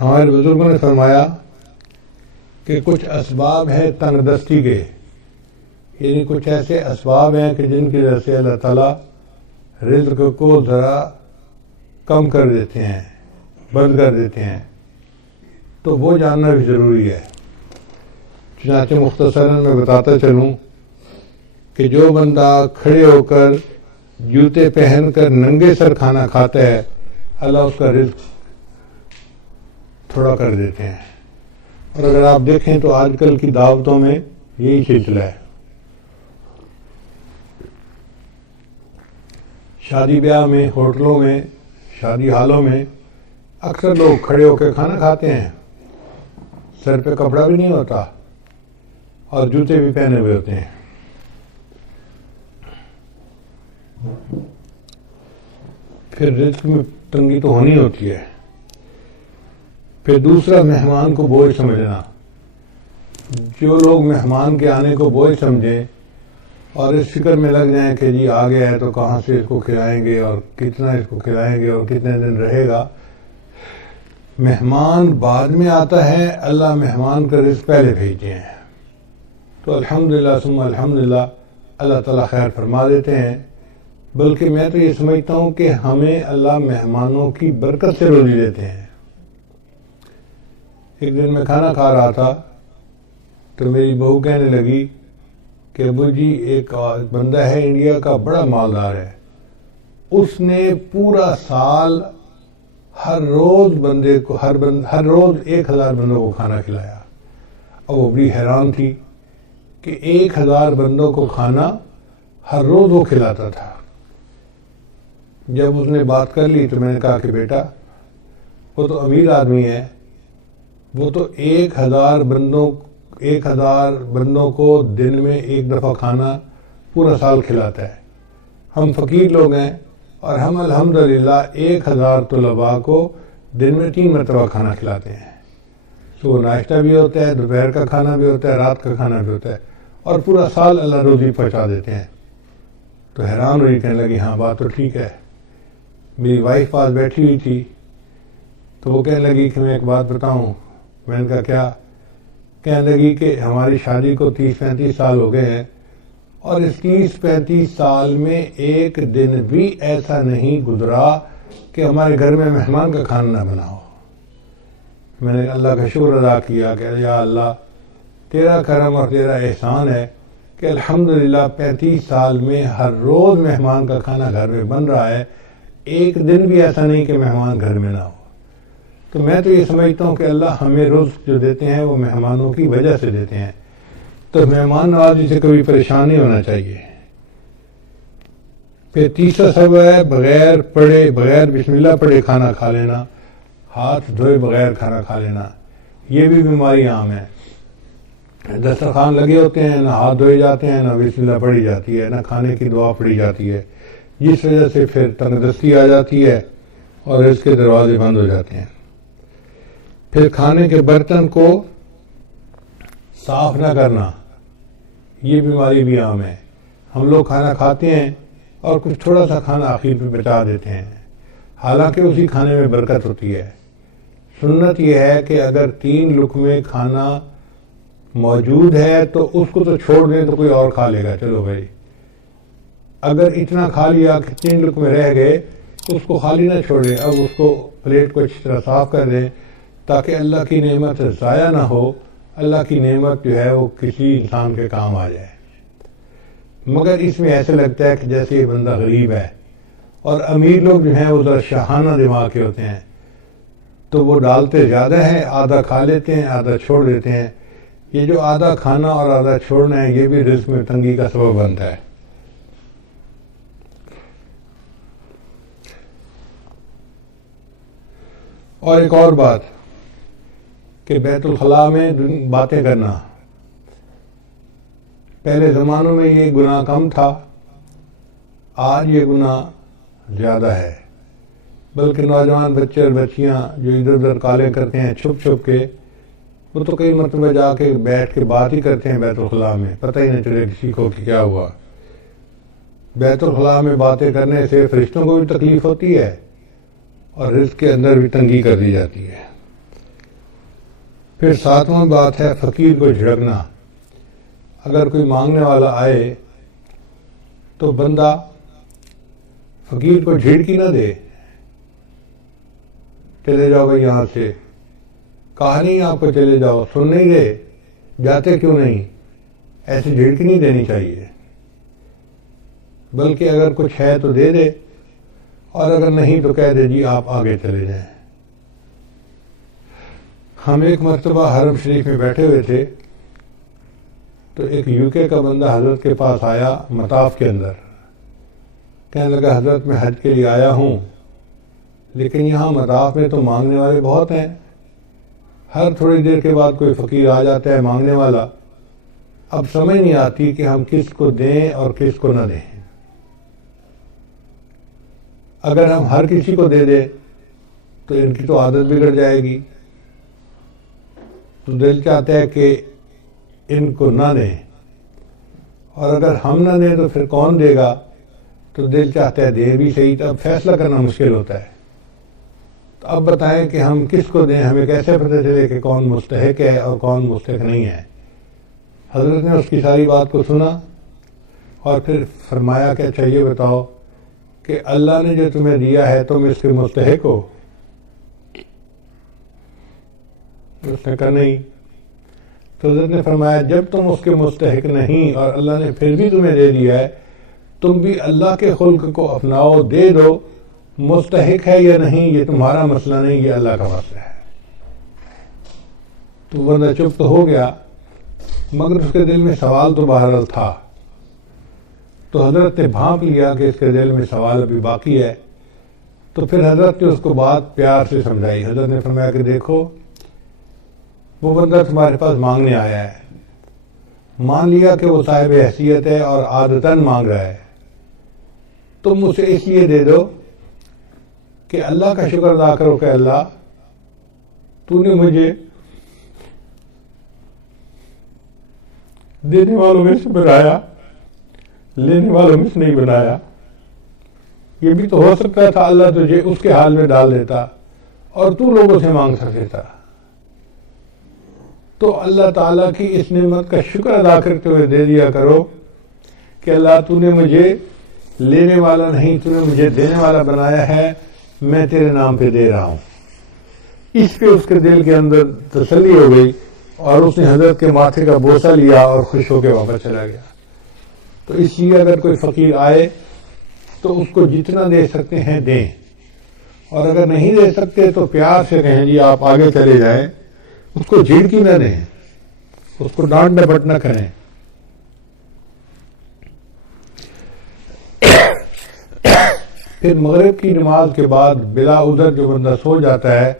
ہمارے بزرگوں نے فرمایا کہ کچھ اسباب ہیں تنگ دستی کے، یعنی کچھ ایسے اسباب ہیں کہ جن کی وجہ سے اللہ تعالیٰ رزق کو ذرا کم کر دیتے ہیں، بند کر دیتے ہیں، تو وہ جاننا بھی ضروری ہے۔ چنانچہ مختصراً میں بتاتا چلوں کہ جو بندہ کھڑے ہو کر جوتے پہن کر ننگے سر کھانا کھاتا ہے، اللہ اس کا رزق تھوڑا کر دیتے ہیں۔ اور اگر آپ دیکھیں تو آج کل کی دعوتوں میں یہی سلسلہ ہے۔ شادی بیاہ میں، ہوٹلوں میں، شادی ہالوں میں اکثر لوگ کھڑے ہو کے کھانا کھاتے ہیں، سر پہ کپڑا بھی نہیں ہوتا اور جوتے بھی پہنے ہوئے ہوتے ہیں۔ پھر رزق میں تنگی تو ہونی ہوتی ہے۔ پھر دوسرا، مہمان کو بوجھ سمجھنا۔ جو لوگ مہمان کے آنے کو بوجھ سمجھیں اور اس فکر میں لگ جائیں کہ جی آ گیا ہے تو کہاں سے اس کو کھلائیں گے اور کتنا اس کو کھلائیں گے اور کتنے دن رہے گا، مہمان بعد میں آتا ہے، اللہ مہمان کا رزق پہلے بھیجتے ہیں، تو الحمدللہ ثم الحمدللہ اللہ تعالیٰ خیر فرما دیتے ہیں۔ بلکہ میں تو یہ سمجھتا ہوں کہ ہمیں اللہ مہمانوں کی برکت سے روزی دیتے ہیں۔ ایک دن میں کھانا کھا رہا تھا تو میری بہو کہنے لگی کہ ابو جی ایک بندہ ہے انڈیا کا، بڑا مالدار ہے، اس نے پورا سال ہر روز 1000 بندوں کو کھانا کھلایا۔ اور وہ بڑی حیران تھی کہ 1000 بندوں کو کھانا ہر روز وہ کھلاتا تھا۔ جب اس نے بات کر لی تو میں نے کہا کہ بیٹا وہ تو امیر آدمی ہے، وہ تو 1000 بندوں کو دن میں ایک دفعہ کھانا پورا سال کھلاتا ہے۔ ہم فقیر لوگ ہیں اور ہم الحمدللہ 1000 طلباء کو دن میں 3 مرتبہ کھانا کھلاتے ہیں۔ صبح ناشتہ بھی ہوتا ہے، دوپہر کا کھانا بھی ہوتا ہے، رات کا کھانا بھی ہوتا ہے، اور پورا سال اللہ روزی پہنچا دیتے ہیں۔ تو حیران ہوئی، کہنے لگی ہاں بات تو ٹھیک ہے۔ میری وائف پاس بیٹھی ہوئی تھی تو وہ کہنے لگی کہ میں ایک بات بتاؤں۔ میں نے کہا کیا؟ کہنے لگی کہ ہماری شادی کو 30-35 سال ہو گئے ہیں اور اس 30-35 سال میں ایک دن بھی ایسا نہیں گزرا کہ ہمارے گھر میں مہمان کا کھانا نہ بنا ہو۔ میں نے اللہ کا شکر ادا کیا کہ یا اللہ تیرا کرم اور تیرا احسان ہے کہ الحمدللہ 35 سال میں ہر روز مہمان کا کھانا گھر میں بن رہا ہے، ایک دن بھی ایسا نہیں کہ مہمان گھر میں نہ ہو۔ تو میں تو یہ سمجھتا ہوں کہ اللہ ہمیں رزق جو دیتے ہیں وہ مہمانوں کی وجہ سے دیتے ہیں، تو مہمان نوازی سے کبھی پریشان نہیں ہونا چاہیے۔ پھر تیسرا سبب ہے بغیر بسم اللہ پڑھے کھانا کھا لینا، ہاتھ دھوئے بغیر کھانا کھا لینا۔ یہ بھی بیماری عام ہے۔ دسترخوان لگے ہوتے ہیں، نہ ہاتھ دھوئے جاتے ہیں، نہ بسم اللہ پڑھی جاتی ہے، نہ کھانے کی دعا پڑھی جاتی ہے، جس وجہ سے پھر تنگ دستی آ جاتی ہے اور اس کے دروازے بند ہو جاتے ہیں۔ پھر کھانے کے برتن کو صاف نہ کرنا، یہ بیماری بھی عام ہے۔ ہم لوگ کھانا کھاتے ہیں اور کچھ تھوڑا سا کھانا آخر پہ بچا دیتے ہیں، حالانکہ اسی کھانے میں برکت ہوتی ہے۔ سنت یہ ہے کہ اگر 3 لقمے کھانا موجود ہے تو اس کو تو چھوڑ دیں تو کوئی اور کھا لے گا، چلو بھائی۔ اگر اتنا کھا لیا کہ 3 لقمے رہ گئے تو اس کو خالی نہ چھوڑیں، اب اس کو پلیٹ کو اچھی طرح صاف کر دیں تاکہ اللہ کی نعمت ضائع نہ ہو، اللہ کی نعمت جو ہے وہ کسی انسان کے کام آ جائے۔ مگر اس میں ایسے لگتا ہے کہ جیسے یہ بندہ غریب ہے، اور امیر لوگ جو ہیں وہ ذرا شاہانہ دماغ کے ہوتے ہیں، تو وہ ڈالتے زیادہ ہیں، آدھا کھا لیتے ہیں، آدھا چھوڑ دیتے ہیں۔ یہ جو آدھا کھانا اور آدھا چھوڑنا ہے یہ بھی رزق میں تنگی کا سبب بنتا ہے۔ اور ایک اور بات کہ بیت الخلاء میں باتیں کرنا، پہلے زمانوں میں یہ گناہ کم تھا، آج یہ گناہ زیادہ ہے۔ بلکہ نوجوان بچے اور بچیاں جو ادھر ادھر کالیں کرتے ہیں چھپ چھپ کے، وہ تو کئی مرتبہ جا کے بیٹھ کے بات ہی کرتے ہیں بیت الخلاء میں، پتہ ہی نہیں چلے کسی کو کہ کیا ہوا۔ بیت الخلاء میں باتیں کرنے سے فرشتوں کو بھی تکلیف ہوتی ہے اور رزق کے اندر بھی تنگی کر دی جاتی ہے۔ پھر ساتواں بات ہے فقیر کو جھڑکنا. اگر کوئی مانگنے والا آئے تو بندہ فقیر کو جھڑکی نہ دے. چلے جاؤ بھائی یہاں سے، کہا نہیں آپ کو چلے جاؤ، سن نہیں رہے، جاتے کیوں نہیں، ایسے جھڑکی نہیں دینی چاہیے. بلکہ اگر کچھ ہے تو دے دے، اور اگر نہیں تو کہہ دے جی آپ آگے چلے جائیں. ہم ایک مرتبہ حرم شریف میں بیٹھے ہوئے تھے تو ایک UK کا بندہ حضرت کے پاس آیا مطاف کے اندر. کہنے لگا حضرت میں حج کے لیے آیا ہوں، لیکن یہاں مطاف میں تو مانگنے والے بہت ہیں. ہر تھوڑی دیر کے بعد کوئی فقیر آ جاتا ہے مانگنے والا. اب سمجھ نہیں آتی کہ ہم کس کو دیں اور کس کو نہ دیں. اگر ہم ہر کسی کو دے دیں تو ان کی تو عادت بگڑ جائے گی. تو دل چاہتا ہے کہ ان کو نہ دیں، اور اگر ہم نہ دیں تو پھر کون دے گا؟ تو دل چاہتا ہے دے بھی صحیح. تو اب فیصلہ کرنا مشکل ہوتا ہے. تو اب بتائیں کہ ہم کس کو دیں؟ ہمیں کیسے پتہ چلے کہ کون مستحق ہے اور کون مستحق نہیں ہے؟ حضرت نے اس کی ساری بات کو سنا اور پھر فرمایا کہ اچھا یہ بتاؤ کہ اللہ نے جو تمہیں دیا ہے تم اس کے مستحق ہو؟ اس نے کہا نہیں. تو حضرت نے فرمایا جب تم اس کے مستحق نہیں اور اللہ نے پھر بھی تمہیں دے دیا ہے، تم بھی اللہ کے خلق کو اپناؤ، دے دو. مستحق ہے یا نہیں یہ تمہارا مسئلہ نہیں، یہ اللہ کا مسئلہ ہے. تو بندہ چپ تو ہو گیا، مگر اس کے دل میں سوال تو بہرحال تھا. تو حضرت نے بھانپ لیا کہ اس کے دل میں سوال ابھی باقی ہے. تو پھر حضرت نے اس کو بات پیار سے سمجھائی. حضرت نے فرمایا کہ دیکھو وہ بندہ تمہارے پاس مانگنے آیا ہے، مان لیا کہ وہ صاحب حیثیت ہے اور عادتاً مانگ رہا ہے. تم اسے اس لیے دے دو کہ اللہ کا شکر ادا کرو کہ اللہ تو نے مجھے دینے والوں میں سے بنایا، لینے والوں میں سے نہیں بنایا. یہ بھی تو ہو سکتا تھا اللہ تجھے اس کے حال میں ڈال دیتا اور تو لوگوں سے مانگ سکے تھا. تو اللہ تعالیٰ کی اس نعمت کا شکر ادا کرتے ہوئے دے دیا کرو کہ اللہ تو نے مجھے لینے والا نہیں، تو نے مجھے دینے والا بنایا ہے، میں تیرے نام پہ دے رہا ہوں. اس پہ اس کے دل کے اندر تسلی ہو گئی اور اس نے حضرت کے ماتھے کا بوسہ لیا اور خوش ہو کے واپس چلا گیا. تو اس لیے اگر کوئی فقیر آئے تو اس کو جتنا دے سکتے ہیں دیں، اور اگر نہیں دے سکتے تو پیار سے کہیں جی آپ آگے چلے جائیں. اس کو جھڑکی نہ دیں، اس کو ڈانٹ ڈپٹ نہ کریں. پھر مغرب کی نماز کے بعد بلا عذر جو بندہ سو جاتا ہے،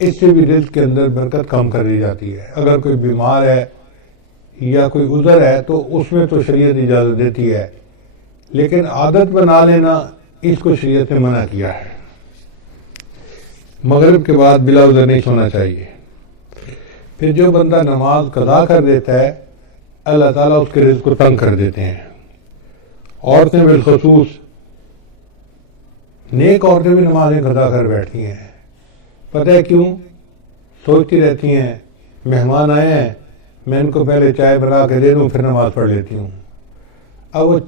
اس سے بھی رزق کے اندر برکت کم کر دی جاتی ہے. اگر کوئی بیمار ہے یا کوئی عذر ہے تو اس میں تو شریعت اجازت دیتی ہے، لیکن عادت بنا لینا اس کو شریعت نے منع کیا ہے. مغرب کے بعد بلا عذر نہیں سونا چاہیے. پھر جو بندہ نماز قضا کر دیتا ہے اللہ تعالیٰ اس کے رزق کو تنگ کر دیتے ہیں. عورتیں بالخصوص، نیک عورتیں بھی نمازیں قضا کر بیٹھتی ہیں. پتہ ہے کیوں؟ سوچتی رہتی ہیں مہمان آئے ہیں، میں ان کو پہلے چائے بنا کے دے دوں پھر نماز پڑھ لیتی ہوں. اب وہ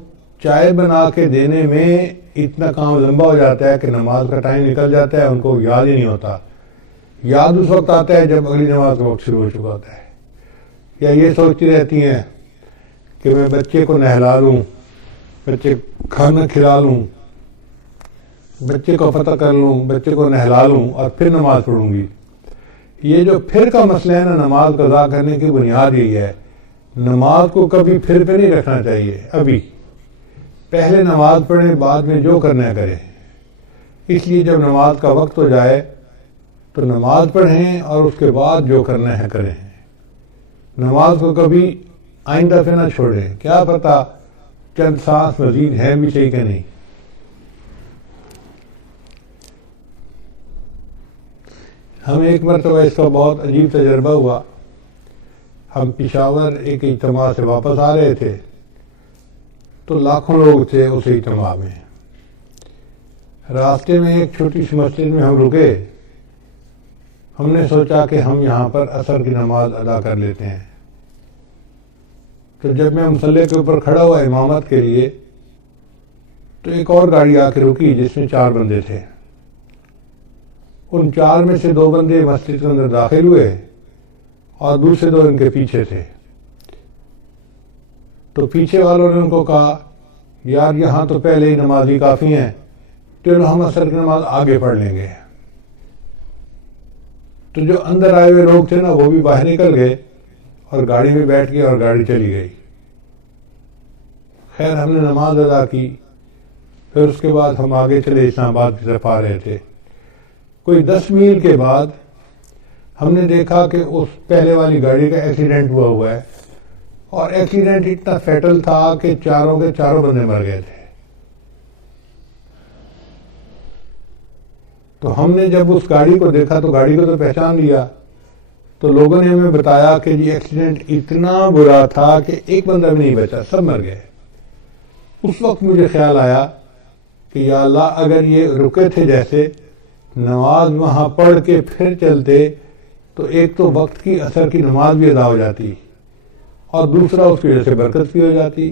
چائے بنا کے دینے میں اتنا کام لمبا ہو جاتا ہے کہ نماز کا ٹائم نکل جاتا ہے، ان کو یاد ہی نہیں ہوتا. یاد اس وقت آتا ہے جب اگلی نماز کا وقت شروع ہو چکا ہوتا ہے. یا یہ سوچتی رہتی ہیں کہ میں بچے کو نہلا لوں، بچے کھانا کھلا لوں، بچے کو فتح کر لوں، بچے کو نہلا لوں اور پھر نماز پڑھوں گی. یہ جو پھر کا مسئلہ ہے نا، نماز قضا کرنے کی بنیاد یہی ہے. نماز کو کبھی پھر پہ نہیں رکھنا چاہیے. ابھی پہلے نماز پڑھیں، بعد میں جو کرنا ہے کریں. اس لیے جب نماز کا وقت ہو جائے تو نماز پڑھیں اور اس کے بعد جو کرنا ہے کریں. نماز کو کبھی آئندہ پہ نہ چھوڑیں. کیا پتہ چند سانس مزید ہے بھی صحیح کہ نہیں. ہمیں ایک مرتبہ اس کا بہت عجیب تجربہ ہوا. ہم پشاور ایک اجتماع سے واپس آ رہے تھے تو لاکھوں لوگ تھے اس اجتماع میں. راستے میں ایک چھوٹی سی مسجد میں ہم رکے. ہم نے سوچا کہ ہم یہاں پر عصر کی نماز ادا کر لیتے ہیں۔ تو جب میں مصلی کے اوپر کھڑا ہوا امامت کے لیے تو ایک اور گاڑی آ کے رکی جس میں 4 بندے تھے۔ ان 4 میں سے 2 بندے مسجد کے اندر داخل ہوئے اور دوسرے 2 ان کے پیچھے تھے۔ تو پیچھے والوں نے ان کو کہا یار یہاں تو پہلے ہی نمازی کافی ہیں، چلو ہم عصر کی نماز آگے پڑھ لیں گے۔ تو جو اندر آئے ہوئے لوگ تھے نا وہ بھی باہر نکل گئے اور گاڑی میں بیٹھ گئے اور گاڑی چلی گئی۔ خیر ہم نے نماز ادا کی، پھر اس کے بعد ہم آگے چلے اسلام آباد کی طرف آ رہے تھے۔ کوئی 10 میل کے بعد ہم نے دیکھا کہ اس پہلے والی گاڑی کا ایکسیڈنٹ ہوا ہے، اور ایکسیڈنٹ اتنا فیٹل تھا کہ چاروں کے چاروں بندے مر گئے تھے۔ تو ہم نے جب اس گاڑی کو دیکھا تو گاڑی کو تو پہچان لیا، تو لوگوں نے ہمیں بتایا کہ یہ ایکسیڈنٹ اتنا برا تھا کہ ایک بندہ بھی نہیں بچا، سب مر گئے۔ اس وقت مجھے خیال آیا کہ یا اللہ اگر یہ رکے تھے جیسے نماز وہاں پڑھ کے پھر چلتے تو ایک تو وقت کی عصر کی نماز بھی ادا ہو جاتی اور دوسرا اس کی وجہ سے برکت بھی ہو جاتی۔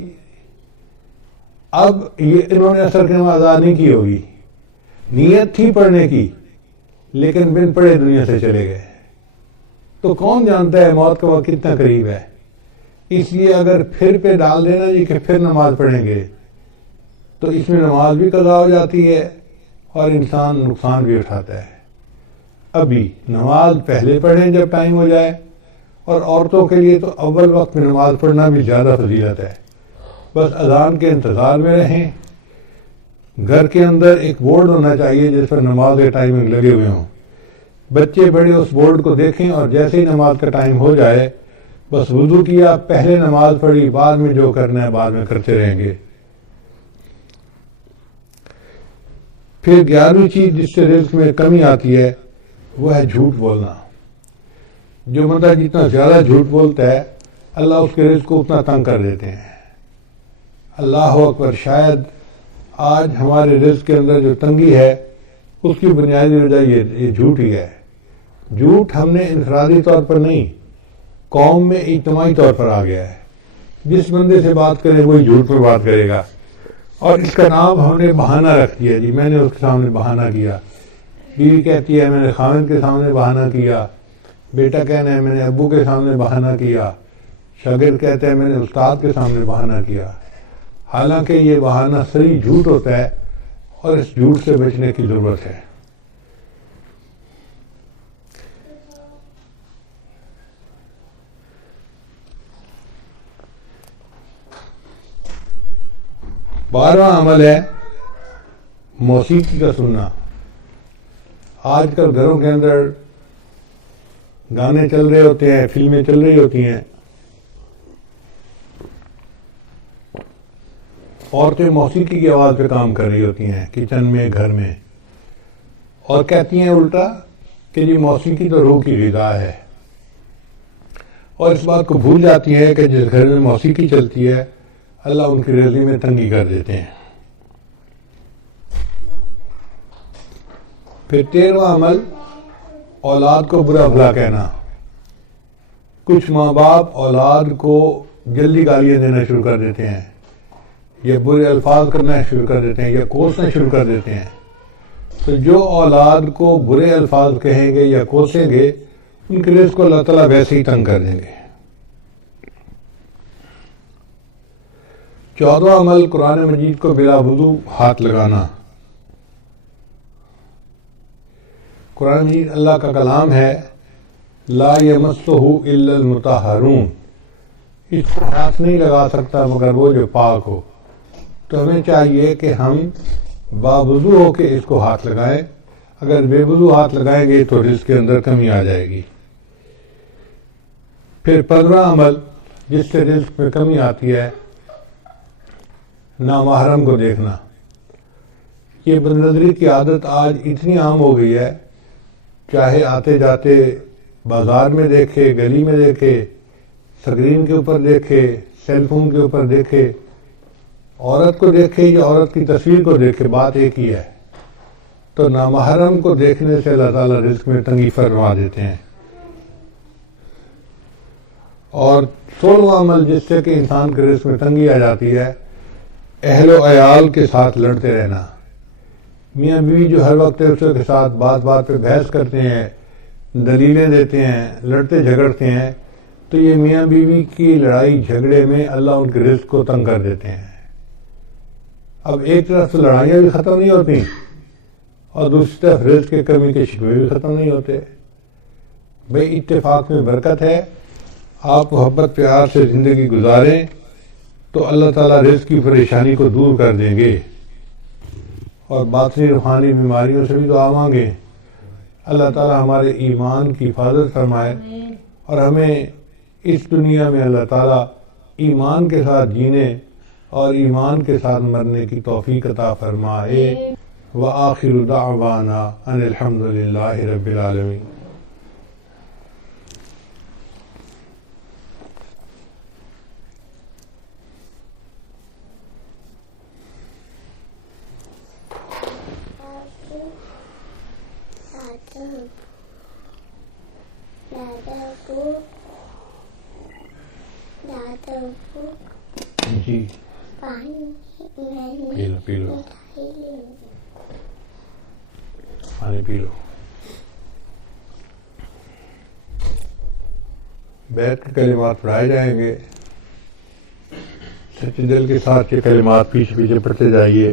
اب یہ انہوں نے عصر کی نماز ادا نہیں کی ہوگی، نیت تھی پڑھنے کی لیکن بن پڑھے دنیا سے چلے گئے۔ تو کون جانتا ہے موت کا وقت کتنا قریب ہے، اس لیے اگر پھر پہ ڈال دینا جی کہ پھر نماز پڑھیں گے تو اس میں نماز بھی قضا ہو جاتی ہے اور انسان نقصان بھی اٹھاتا ہے۔ ابھی نماز پہلے پڑھیں جب ٹائم ہو جائے، اور عورتوں کے لیے تو اول وقت میں نماز پڑھنا بھی زیادہ فضیلت ہے۔ بس اذان کے انتظار میں رہیں۔ گھر کے اندر ایک بورڈ ہونا چاہیے جس پر نماز کے ٹائمنگ لگے ہوئے ہوں، بچے بڑے اس بورڈ کو دیکھیں اور جیسے ہی نماز کا ٹائم ہو جائے بس وضو کیا، پہلے نماز پڑھی، بعد میں جو کرنا ہے بعد میں کرتے رہیں گے۔ پھر 11ویں چیز جس سے رزق میں کمی آتی ہے وہ ہے جھوٹ بولنا۔ جو بندہ جتنا زیادہ جھوٹ بولتا ہے اللہ اس کے رزق کو اتنا تنگ کر دیتے ہیں۔ اللہ اکبر، شاید آج ہمارے رزق کے اندر جو تنگی ہے اس کی بنیادی وجہ یہ جھوٹ ہی ہے۔ جھوٹ ہم نے انفرادی طور پر نہیں، قوم میں اجتماعی طور پر آ گیا ہے۔ جس بندے سے بات کریں وہی جھوٹ پر بات کرے گا، اور اس کا نام ہم نے بہانہ رکھ دیا جی میں نے اس کے سامنے بہانہ کیا۔ بیوی کہتی ہے میں نے خاوند کے سامنے بہانہ کیا، بیٹا کہنا ہے میں نے ابو کے سامنے بہانہ کیا، شاگرد کہتا ہے میں نے استاد کے سامنے بہانہ کیا۔ حالانکہ یہ بہانہ صحیح جھوٹ ہوتا ہے اور اس جھوٹ سے بچنے کی ضرورت ہے۔ بارہواں عمل ہے موسیقی کا سننا۔ آج کل گھروں کے اندر گانے چل رہے ہوتے ہیں، فلمیں چل رہی ہوتی ہیں، عورتیں موسیقی کی آواز پہ کام کر رہی ہوتی ہیں کچن میں، گھر میں، اور کہتی ہیں الٹا کہ یہ موسیقی تو روح کی غذا ہے، اور اس بات کو بھول جاتی ہے کہ جس گھر میں موسیقی چلتی ہے اللہ ان کی رزق میں تنگی کر دیتے ہیں۔ پھر 13واں عمل اولاد کو برا بھلا کہنا۔ کچھ ماں باپ اولاد کو جلدی گالیاں دینا شروع کر دیتے ہیں، یا برے الفاظ کرنا شروع کر دیتے ہیں، یا کوسنا شروع کر دیتے ہیں۔ تو جو اولاد کو برے الفاظ کہیں گے یا کوسیں گے ان کے رزق کو اللہ تعالیٰ ویسے ہی تنگ کر دیں گے۔ 14واں عمل قرآن مجید کو بلا وضو ہاتھ لگانا۔ قرآن مجید اللہ کا کلام ہے، لا یمسہ الا المطہرون، اس کو ہاتھ نہیں لگا سکتا مگر وہ جو پاک ہو۔ تو ہمیں چاہیے کہ ہم باوضو ہو کے اس کو ہاتھ لگائیں، اگر بے وضو ہاتھ لگائیں گے تو رزق کے اندر کمی آ جائے گی۔ پھر 15واں عمل جس سے رزق میں کمی آتی ہے نامحرم کو دیکھنا۔ یہ بدنظری کی عادت آج اتنی عام ہو گئی ہے، چاہے آتے جاتے بازار میں دیکھے، گلی میں دیکھے، سکرین کے اوپر دیکھے، سیل فون کے اوپر دیکھے، عورت کو دیکھے یا عورت کی تصویر کو دیکھے، بات ایک ہی ہے۔ تو نامحرم کو دیکھنے سے اللہ تعالیٰ رزق میں تنگی فرما دیتے ہیں۔ اور 16واں عمل جس سے کہ انسان کے رزق میں تنگی آ جاتی ہے، اہل و عیال کے ساتھ لڑتے رہنا۔ میاں بیوی جو ہر وقت دوسرے کے ساتھ بات بات پہ بحث کرتے ہیں، دلیلیں دیتے ہیں، لڑتے جھگڑتے ہیں، تو یہ میاں بیوی کی لڑائی جھگڑے میں اللہ ان کے رزق کو تنگ کر دیتے ہیں۔ اب ایک طرف سے لڑائیاں بھی ختم نہیں ہوتی اور دوسری طرف رزق کے کمی کے شکوے بھی ختم نہیں ہوتے۔ بھئی اتفاق میں برکت ہے، آپ محبت پیار سے زندگی گزاریں تو اللہ تعالیٰ رزق کی پریشانی کو دور کر دیں گے، اور باطنی روحانی بیماریوں سے بھی دعا مانگیں۔ اللہ تعالیٰ ہمارے ایمان کی حفاظت فرمائے اور ہمیں اس دنیا میں اللہ تعالیٰ ایمان کے ساتھ جینے اور ایمان کے ساتھ مرنے کی توفیق عطا فرمائے۔ وآخر دعوانا ان الحمد للہ رب العالمین۔ جی پی لو پانی پی لو۔ بیٹھ کے کلمات پڑھائے جائیں گے، سچے دل کے ساتھ یہ کلمات پیچھے پیچھے پڑھتے جائیے۔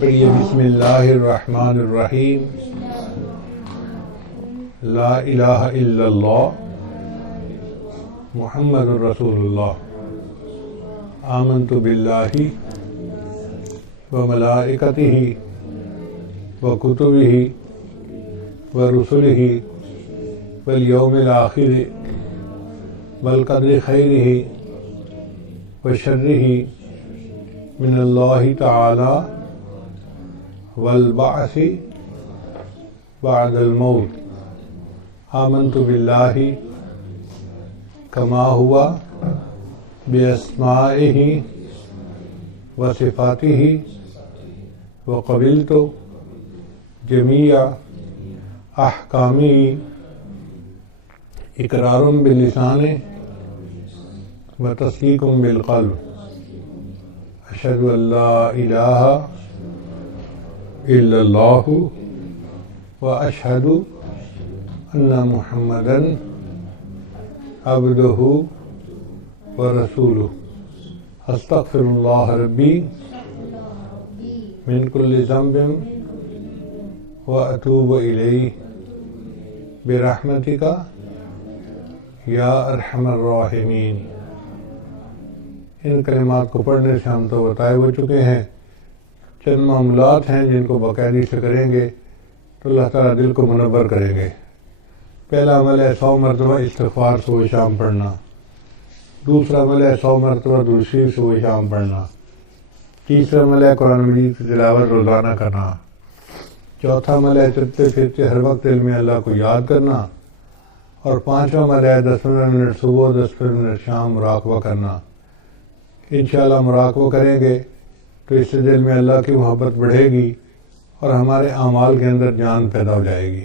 پڑھیے بسم اللہ الرحمن الرحیم، لا الہ الا اللہ محمد رسول اللہ، آمنت باللہ وملائکتہ وکتبہ ورسلہ والیوم الآخر والقدر خیرہ وشرہ من اللہ تعالی والبعث بعد الموت، آمنت باللہ کما ہوا باسمائہ وصفاتہ وقبلت جمیع احکامہ اقرار باللسان وتصدیق بالقلب، اشہد ان لا الہ الا اللہ واشہد ان محمدا عبدہ ورسولہ، استغفر اللہ ربی من کل ذنب واتوب الیہ برحمتک یا ارحم الراحمین۔ ان کلمات کو پڑھنے سے ہم تو بتائے ہو چکے ہیں، چند معاملات ہیں جن کو باقاعدگی سے کریں گے تو اللہ تعالیٰ دل کو منور کریں گے۔ پہلا عمل ہے 100 مرتبہ استغفار صبح شام پڑھنا، دوسرا عمل ہے 100 مرتبہ درود شریف صبح شام پڑھنا، تیسرا عمل ہے قرآن مجید کی تلاوت روزانہ کرنا، چوتھا عمل ہے چلتے پھرتے ہر وقت علم اللہ کو یاد کرنا، اور پانچواں عمل ہے 10-15 منٹ صبح 10-15 منٹ شام مراقبہ کرنا۔ انشاءاللہ مراقبہ کریں گے تو اس سے دل میں اللہ کی محبت بڑھے گی اور ہمارے اعمال کے اندر جان پیدا ہو جائے گی۔